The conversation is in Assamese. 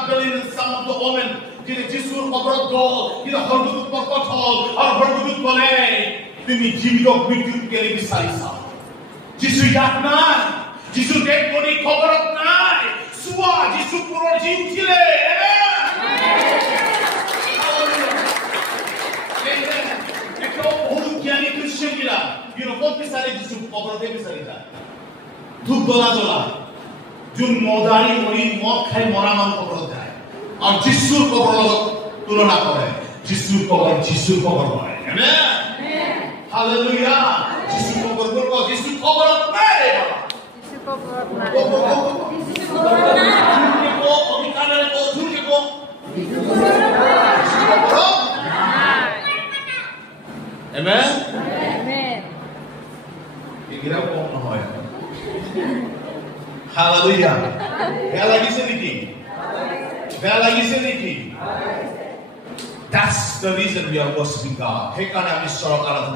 Some of the women কিন্তু যিশুৰ কবৰত গ'ল কিন্তু হৰগুদুত প্ৰকট হ'ল আৰু হৰগুদুত ক'লে তুমি জীৱিত মৃত্যুত কেলে বিচাৰিছা যিশু ইয়াত নাই যিশু ডেড বডি কবৰত নাই চোৱা যিশু পুনৰুজ্জীৱিত উঠিলে একটা বহু জ্ঞানী খ্ৰীষ্টিয়ানৰা ইউৰোপত বিচাৰে যিশু কবৰতে বিচাৰি যায় ধূপ জ্বলা যোন মদাৰী মৰি মদ খাই মৰা মানুহ কবৰত যায় और जिसुर कबर লগত তুলনা করে যিশুর কবর হয় আমেন হালেলুয়া যিশুর কবর বলবো যিশুর কবর নাই বাবা যিশুর কবর নাই যিশুর কবর নাই কো অবিকালের কো ঝুঁকে কো যিশুর কবর নাই আমেন আমেন এগুলা কম হয় হালেলুয়া এলা লাগিছে নাকি That's the reason we are worshiping God.